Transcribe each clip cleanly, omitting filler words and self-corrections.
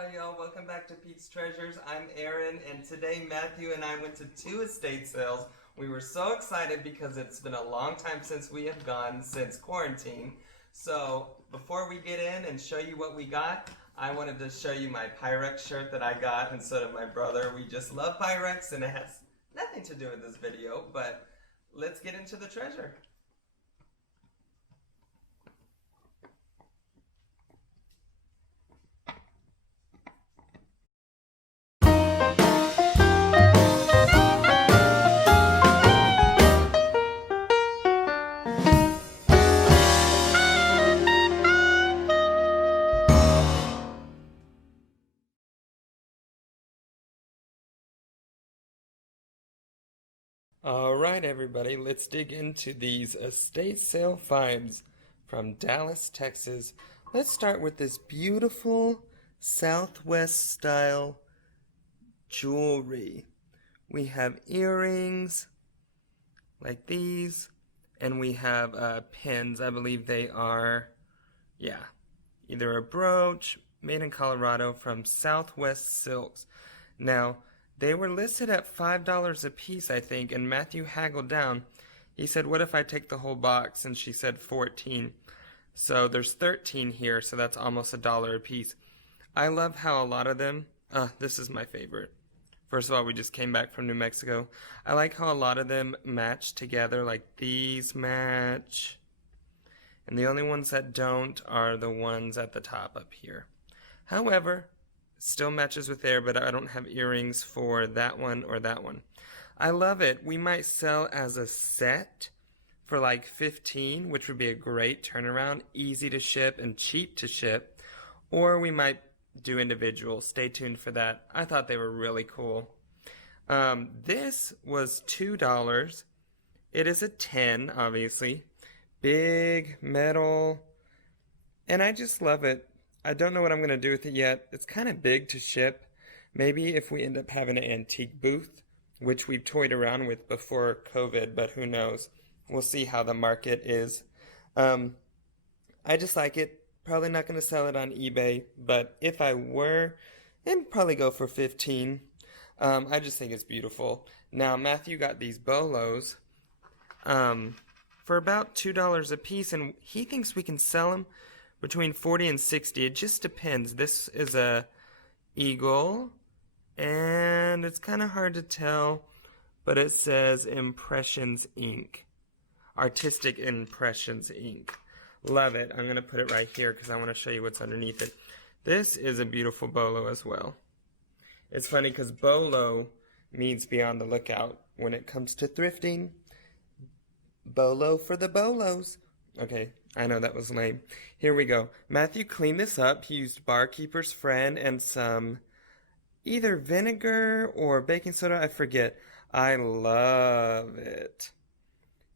Hi y'all, welcome back to PetesTreasures. I'm Aaron, and today Matthew and I went to 2 estate sales. We were so excited because it's been a long time since we have gone since quarantine. So before we get in and show you what we got, I wanted to show you my Pyrex shirt that I got, and so did my brother. We just love Pyrex, and it has nothing to do with this video, but let's get into the treasure. Alright everybody, let's dig into these estate sale finds from Dallas, Texas. Let's start with this beautiful Southwest style jewelry. We have earrings like these, and we have pins. I believe they are, either a brooch made in Colorado from Southwest Silks. Now, they were listed at $5 a piece, I think, and Matthew haggled down. He said, what if I take the whole box? And she said 14. So there's 13 here, so that's almost $1 a piece. I love how a lot of them, this is my favorite. First of all, we just came back from New Mexico. I like how a lot of them match together, like these match. And the only ones that don't are the ones at the top up here. However, still matches with there, but I don't have earrings for that one or that one. I love it. We might sell as a set for like 15, which would be a great turnaround, easy to ship and cheap to ship, or we might do individual. Stay tuned for that. I thought they were really cool. This was $2. It is a 10, obviously. Big metal, and I just love it. I don't know what I'm going to do with it yet. It's kind of big to ship. Maybe if we end up having an antique booth, which we've toyed around with before COVID, but who knows. We'll see how the market is. I just like it. Probably not going to sell it on eBay, but if I were, I'd probably go for 15. I just think it's beautiful. Now, Matthew got these bolos for about $2 a piece, and he thinks we can sell them between 40 and 60. It just depends. This is a eagle, and it's kind of hard to tell, but it says Impressions Inc. Artistic Impressions Inc. Love it. I'm going to put it right here because I want to show you what's underneath it. This is a beautiful bolo as well. It's funny because bolo means be on the lookout when it comes to thrifting. Bolo for the bolos. Okay, I know that was lame. Here we go. Matthew cleaned this up. He used Barkeeper's Friend and some either vinegar or baking soda. I forget. I love it.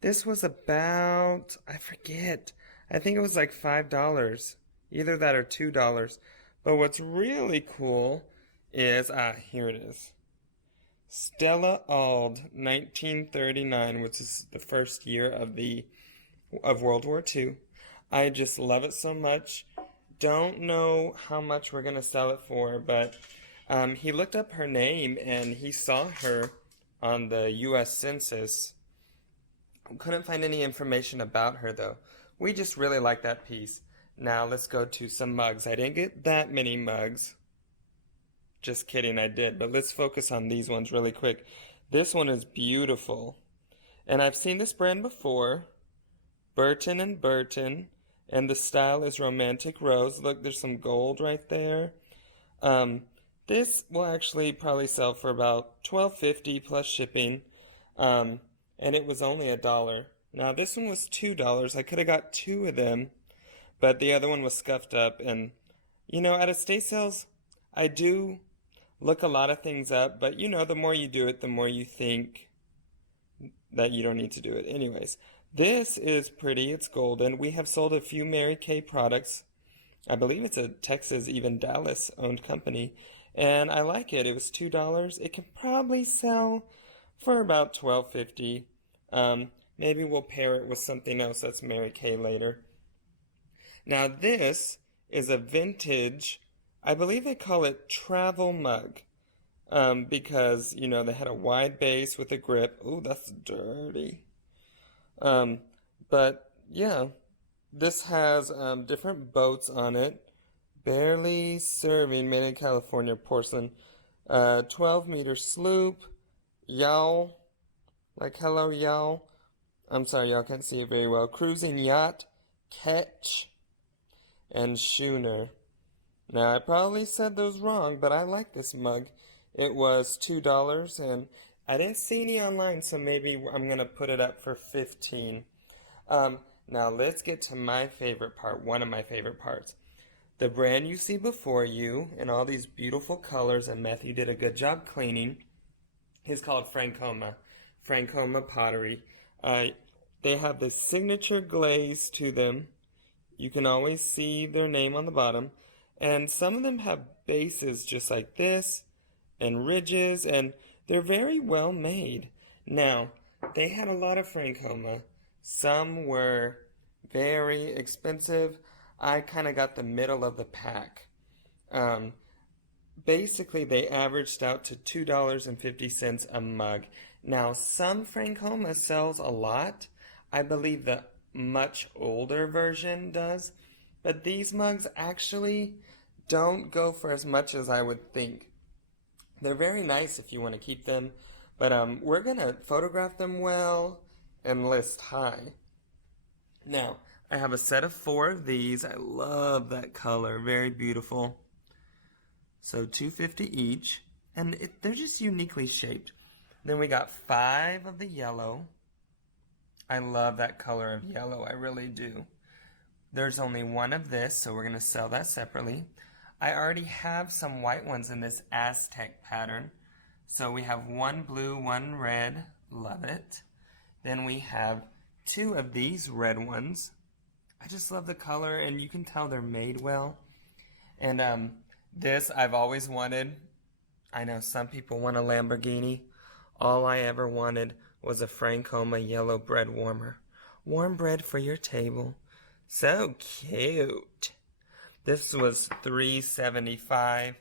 This was about, I forget. I think it was like $5. Either that or $2. But what's really cool is, here it is. Stella Auld, 1939, which is the first year of World War II. I just love it so much. Don't know how much we're going to sell it for, but he looked up her name and he saw her on the U.S. Census. Couldn't find any information about her though. We just really like that piece. Now let's go to some mugs. I didn't get that many mugs. Just kidding, I did. But let's focus on these ones really quick. This one is beautiful. And I've seen this brand before. Burton & Burton, and the style is Romantic Rose. Look, there's some gold right there. This will actually probably sell for about $12.50 plus shipping, and it was only $1. Now this one was $2. I could have got 2 of them, but the other one was scuffed up. And you know, at estate sales, I do look a lot of things up, but you know, the more you do it, the more you think that you don't need to do it. Anyways. This is pretty. It's golden. We have sold a few Mary Kay products. I believe it's a Texas, even Dallas owned company. And I like it. It was $2. It can probably sell for about $12.50. Maybe we'll pair it with something else that's Mary Kay later. Now this is a vintage I believe they call it travel mug. Because, you know, they had a wide base with a grip. Oh, that's dirty. Um, but yeah, this has different boats on it. Barely serving, made in California, porcelain. 12-meter sloop. Yawl. Like, hello, yawl. I'm sorry, y'all can't see it very well. Cruising yacht. Ketch. And schooner. Now, I probably said those wrong, but I like this mug. It was $2, and I didn't see any online, so maybe I'm going to put it up for $15. Now, let's get to my favorite part, one of my favorite parts. The brand you see before you, in all these beautiful colors, and Matthew did a good job cleaning, is called Frankoma Pottery. They have the signature glaze to them. You can always see their name on the bottom. And some of them have bases just like this, and ridges, and they're very well made. Now, they had a lot of Frankoma. Some were very expensive. I kind of got the middle of the pack. Basically, they averaged out to $2.50 a mug. Now, some Frankoma sells a lot. I believe the much older version does. But these mugs actually don't go for as much as I would think. They're very nice if you want to keep them, but we're going to photograph them well and list high. Now, I have a set of 4 of these. I love that color. Very beautiful. So $2.50 each, and they're just uniquely shaped. Then we got 5 of the yellow. I love that color of yellow. I really do. There's only 1 of this, so we're going to sell that separately. I already have some white ones in this Aztec pattern. So we have 1 blue, 1 red. Love it. Then we have 2 of these red ones. I just love the color, and you can tell they're made well. And this I've always wanted. I know some people want a Lamborghini. All I ever wanted was a Frankoma yellow bread warmer. Warm bread for your table. So cute. This was $3.75,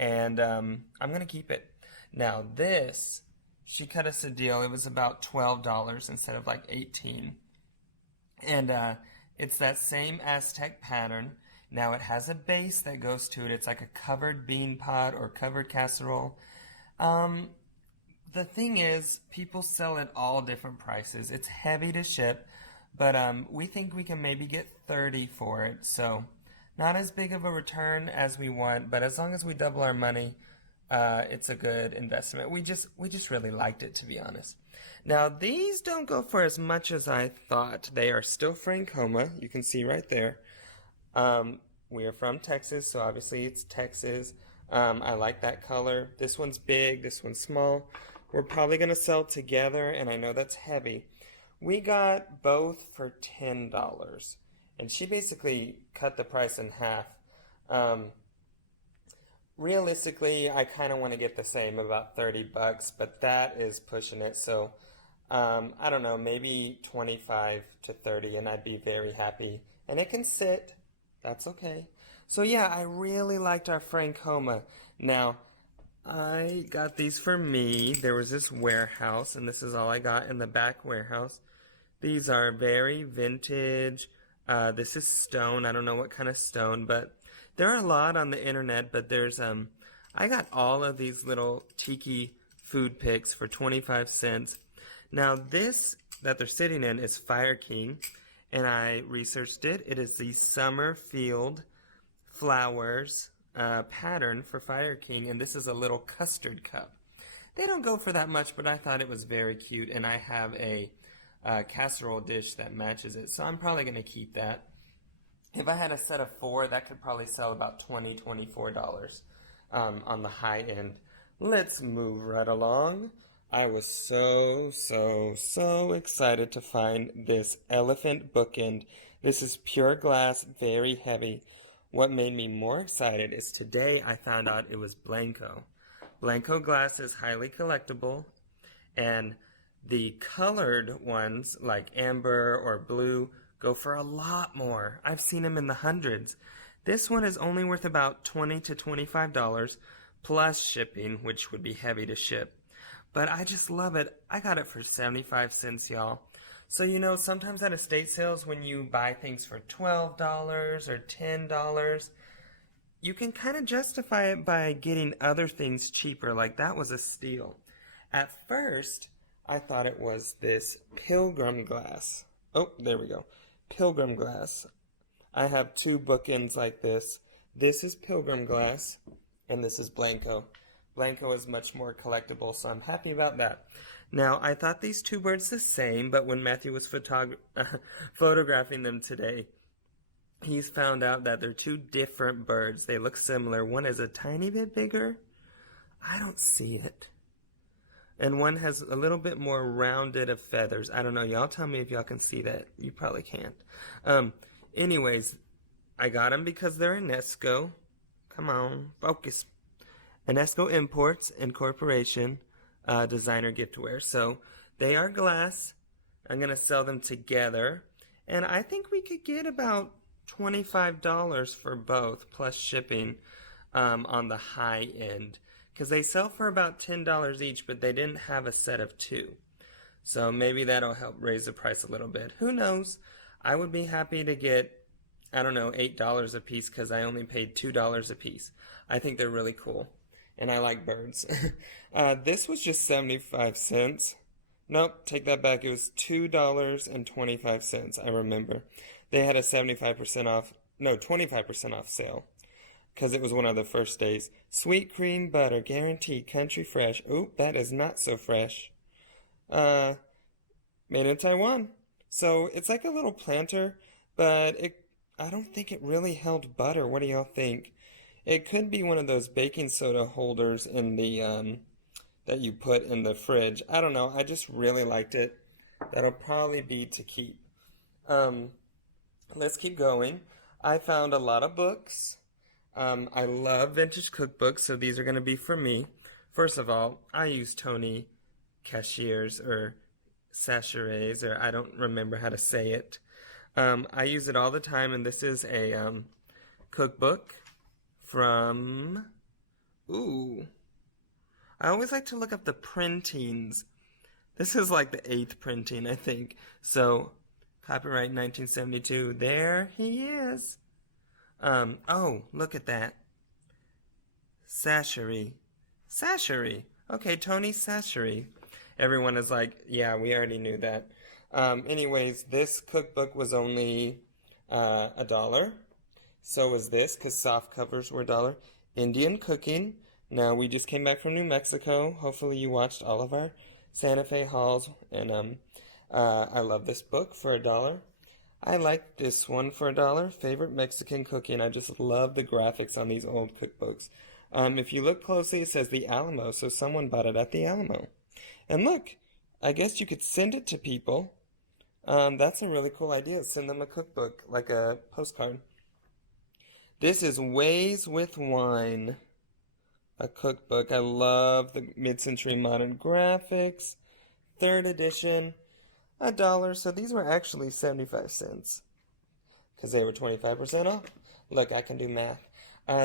and I'm going to keep it. Now this, she cut us a deal. It was about $12 instead of like $18. And it's that same Aztec pattern. Now it has a base that goes to it. It's like a covered bean pot or covered casserole. The thing is, people sell at all different prices. It's heavy to ship, but we think we can maybe get $30 for it. So not as big of a return as we want, but as long as we double our money, it's a good investment. We just really liked it, to be honest. Now, these don't go for as much as I thought. They are still Frankoma. You can see right there. We are from Texas, so obviously it's Texas. I like that color. This one's big, this one's small. We're probably going to sell together, and I know that's heavy. We got both for $10. And she basically cut the price in half. Realistically, I kind of want to get the same, about $30, but that is pushing it. So, I don't know, maybe 25 to 30, and I'd be very happy. And it can sit. That's okay. So yeah, I really liked our Frankoma. Now, I got these for me. There was this warehouse, and this is all I got in the back warehouse. These are very vintage. This is stone. I don't know what kind of stone, but there are a lot on the internet, but there's, I got all of these little tiki food picks for 25 cents. Now this that they're sitting in is Fire King, and I researched it. It is the Summerfield Flowers pattern for Fire King, and this is a little custard cup. They don't go for that much, but I thought it was very cute, and I have a casserole dish that matches it, so I'm probably going to keep that. If I had a set of 4, that could probably sell about $20, $24 on the high end. Let's move right along. I was so excited to find this elephant bookend. This is pure glass, very heavy. What made me more excited is today I found out it was Blanco. Blanco glass is highly collectible, and the colored ones, like amber or blue, go for a lot more. I've seen them in the hundreds. This one is only worth about $20 to $25 plus shipping, which would be heavy to ship. But I just love it. I got it for 75 cents, y'all. So, sometimes at estate sales when you buy things for $12 or $10, you can kind of justify it by getting other things cheaper. Like that was a steal. At first, I thought it was this pilgrim glass. Oh, there we go. Pilgrim glass. I have two bookends like this. This is pilgrim glass, and this is Blanco. Blanco is much more collectible, so I'm happy about that. Now, I thought these two birds the same, but when Matthew was photographing them today, he's found out that they're two different birds. They look similar. One is a tiny bit bigger. I don't see it. And one has a little bit more rounded of feathers. I don't know. Y'all tell me if y'all can see that. You probably can't. Anyways, I got them because they're Enesco. Come on, focus. Enesco Imports Incorporation, designer giftware. So they are glass. I'm going to sell them together. And I think we could get about $25 for both plus shipping on the high end. Because they sell for about $10 each, but they didn't have a set of two. So maybe that'll help raise the price a little bit. Who knows? I would be happy to get, I don't know, $8 a piece because I only paid $2 a piece. I think they're really cool. And I like birds. This was just 75 cents. Nope, take that back. It was $2.25, I remember. They had a 75% off, no, 25% off sale. Because it was one of the first days. Sweet cream butter, guaranteed, country fresh. Oop, that is not so fresh. Made in Taiwan. So it's like a little planter, but I don't think it really held butter. What do y'all think? It could be one of those baking soda holders in the that you put in the fridge. I don't know. I just really liked it. That'll probably be to keep. Let's keep going. I found a lot of books. I love vintage cookbooks, so these are going to be for me. First of all, I use Tony Cashier's or Sacheret's, or I don't remember how to say it. I use it all the time, and this is a cookbook from, I always like to look up the printings. This is like the 8th printing, I think. So, copyright 1972. There he is. Oh, look at that. Sachery. Okay, Tony Sachery. Everyone is like, yeah, we already knew that. Anyways, this cookbook was only $1. So was this, because soft covers were $1. Indian cooking. Now, we just came back from New Mexico. Hopefully you watched all of our Santa Fe hauls. And I love this book for $1. I like this one for $1. Favorite Mexican cooking. I just love the graphics on these old cookbooks. If you look closely, it says the Alamo, so someone bought it at the Alamo. And look, I guess you could send it to people. That's a really cool idea. Send them a cookbook, like a postcard. This is Ways with Wine, a cookbook. I love the mid-century modern graphics. 3rd edition. $1, so these were actually 75 cents because they were 25% off. Look, I can do math.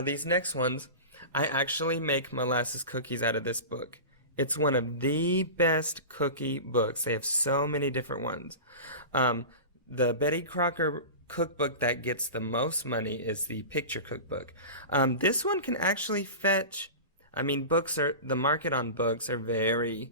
These next ones, I actually make molasses cookies out of this book. It's one of the best cookie books. They have so many different ones. The Betty Crocker cookbook that gets the most money is the picture cookbook. This one can actually fetch, the market on books are very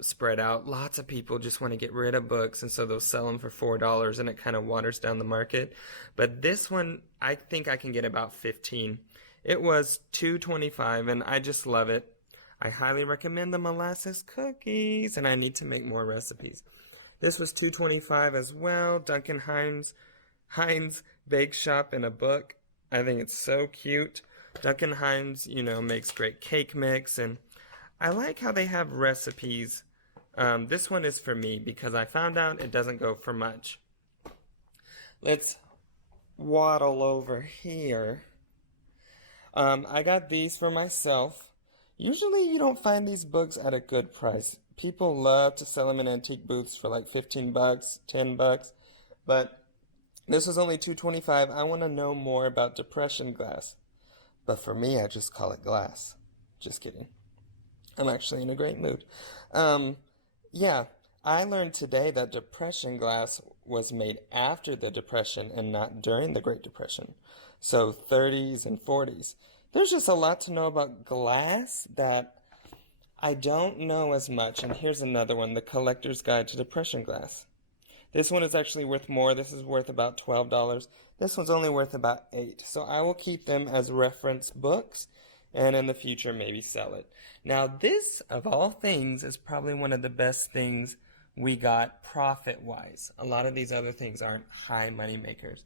spread out. Lots of people just want to get rid of books, and so they'll sell them for $4, and it kind of waters down the market. But this one, I think I can get about 15. It was $2.25, and I just love it. I highly recommend the molasses cookies, and I need to make more recipes. This was $2.25 as well. Duncan Hines Bake Shop in a book. I think it's so cute. Duncan Hines, makes great cake mix, and I like how they have recipes. This one is for me because I found out it doesn't go for much. Let's waddle over here. I got these for myself. Usually you don't find these books at a good price. People love to sell them in antique booths for like $15, $10, but This was only $2.25. I want to know more about depression glass. But for me, I just call it glass. Just kidding. I'm actually in a great mood. Yeah, I learned today that depression glass was made after the Depression and not during the Great Depression. So 30s and 40s. There's just a lot to know about glass that I don't know as much. And here's another one, The Collector's Guide to Depression Glass. This one is actually worth more. This is worth about $12. This one's only worth about $8. So I will keep them as reference books and in the future maybe sell it. Now this, of all things, is probably one of the best things we got profit-wise. A lot of these other things aren't high money makers.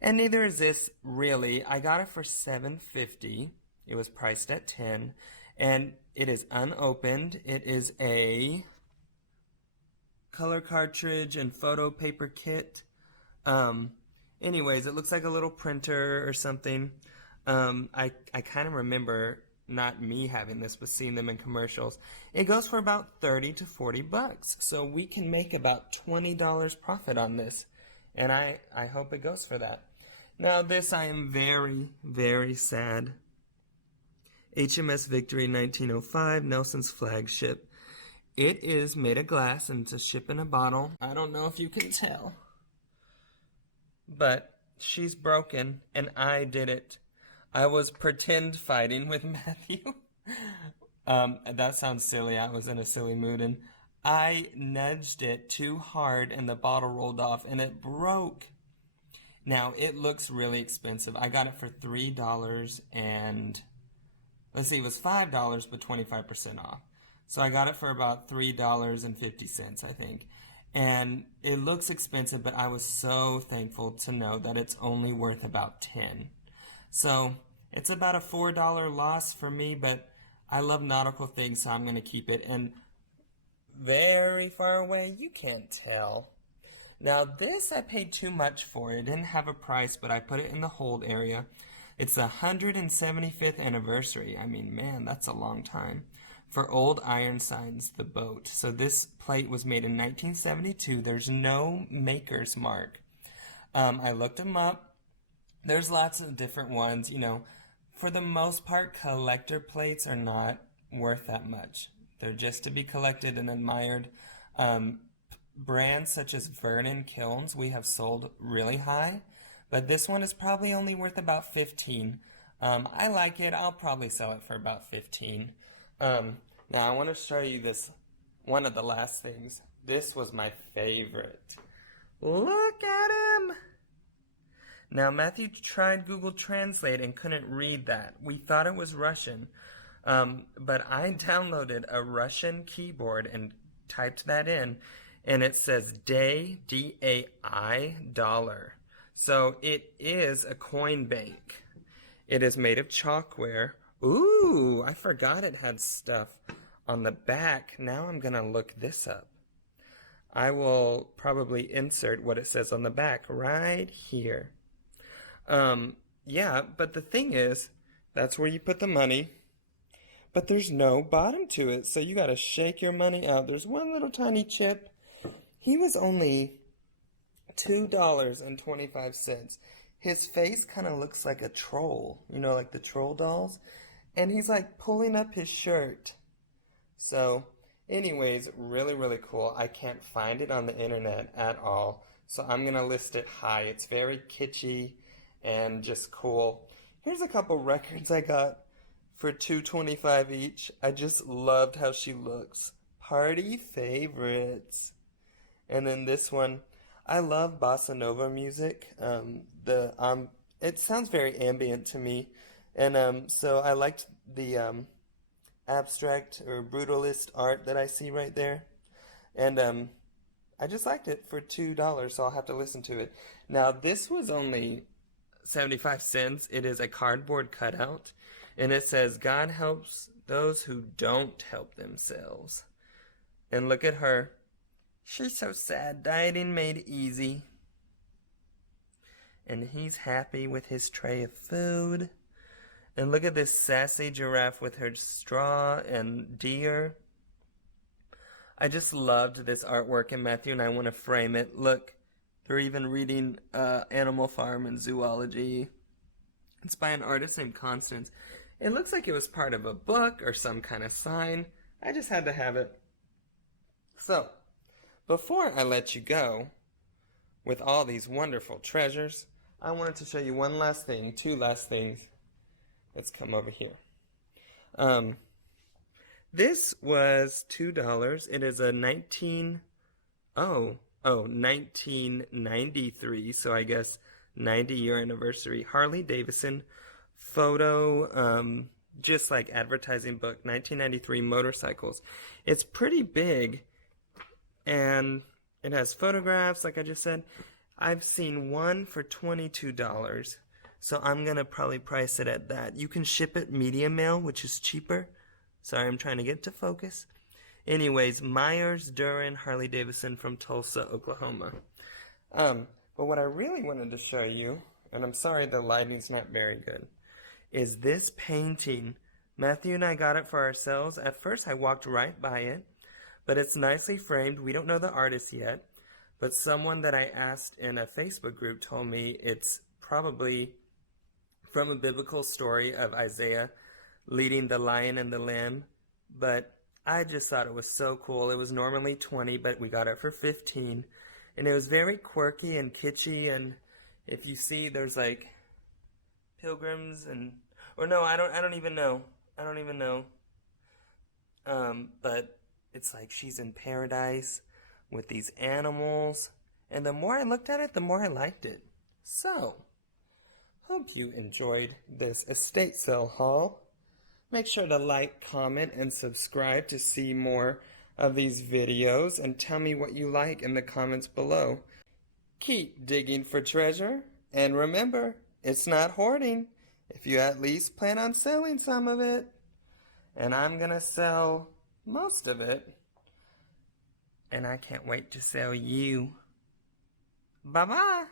And neither is this really. I got it for $7.50. It was priced at $10. And it is unopened. It is a color cartridge and photo paper kit. Anyways, it looks like a little printer or something. I kind of remember not me having this, but seeing them in commercials. It goes for about 30 to 40 bucks. So we can make about $20 profit on this. And I hope it goes for that. Now this I am very, very sad. HMS Victory 1905, Nelson's flagship. It is made of glass and it's a ship in a bottle. I don't know if you can tell, but she's broken and I did it. I was pretend fighting with Matthew. That sounds silly. I was in a silly mood and I nudged it too hard and the bottle rolled off and it broke. Now it looks really expensive. I got it for $3 and let's see, it was $5 but 25% off. So I got it for about $3.50, I think. And it looks expensive, but I was so thankful to know that it's only worth about $10. So it's about a $4 loss for me, but I love nautical things, so I'm going to keep it. And very far away, you can't tell. Now this I paid too much for. It didn't have a price, but I put it in the hold area. It's the 175th anniversary. I mean, man, that's a long time. For Old Ironsides, the boat. So this plate was made in 1972. There's no maker's mark. I looked them up. There's lots of different ones. You know, for the most part, collector plates are not worth that much. They're just to be collected and admired. Brands such as Vernon Kilns we have sold really high, but this one is probably only worth about $15. I like it. I'll probably sell it for about $15. Now I want to show you this, one of the last things. This was my favorite. Look at him! Now Matthew tried Google Translate and couldn't read that. We thought it was Russian, but I downloaded a Russian keyboard and typed that in, and it says day, D-A-I, dollar. So it is a coin bank. It is made of chalkware. Ooh, I forgot it had stuff on the back. Now I'm going to look this up. I will probably insert what it says on the back right here. Yeah, but the thing is, that's where you put the money. But there's no bottom to it, so you got to shake your money out. There's one little tiny chip. He was only $2.25. His face kind of looks like a troll, you know, like the troll dolls. And he's like pulling up his shirt. So, anyways, really, really cool. I can't find it on the internet at all. So I'm going to list it high. It's very kitschy and just cool. Here's a couple records I got for $2.25 each. I just loved how she looks. Party favorites. And then this one, I love bossa nova music. It sounds very ambient to me. And so I liked the abstract or brutalist art that I see right there. And I just liked it for $2, so I'll have to listen to it. Now, this was only 75 cents. It is a cardboard cutout. And it says, God helps those who don't help themselves. And look at her. She's so sad. Dieting made easy. And he's happy with his tray of food. And look at this sassy giraffe with her straw and deer. I just loved this artwork, and Matthew and I want to frame it. Look, They're even reading Animal Farm and Zoology. It's by an artist named Constance. It looks like it was part of a book or some kind of sign. I just had to have it. So, before I let you go with all these wonderful treasures, I wanted to show you one last thing, two last things. Let's come over here. This was $2. It is a 1993, so I guess 90-year anniversary Harley Davidson photo, just like advertising book, 1993 motorcycles. It's pretty big, and it has photographs, like I just said. I've seen one for $22, so I'm going to probably price it at that. You can ship it medium mail, which is cheaper. Sorry, I'm trying to get to focus. Anyways, Myers Duran Harley Davidson from Tulsa, Oklahoma. But what I really wanted to show you, and I'm sorry the lighting's not very good, is this painting. Matthew and I got it for ourselves. At first I walked right by it, but it's nicely framed. We don't know the artist yet, but someone that I asked in a Facebook group told me it's probably from a biblical story of Isaiah leading the lion and the lamb, but I just thought it was so cool. It was normally $20, but we got it for $15, and it was very quirky and kitschy. And if you see, there's like pilgrims or no, I don't even know. But it's like she's in paradise with these animals, and the more I looked at it, the more I liked it. So, hope you enjoyed this estate sale haul. Make sure to like, comment, and subscribe to see more of these videos, and tell me what you like in the comments below. Keep digging for treasure, and remember, it's not hoarding if you at least plan on selling some of it. And I'm gonna sell most of it, and I can't wait to sell you. Bye-bye.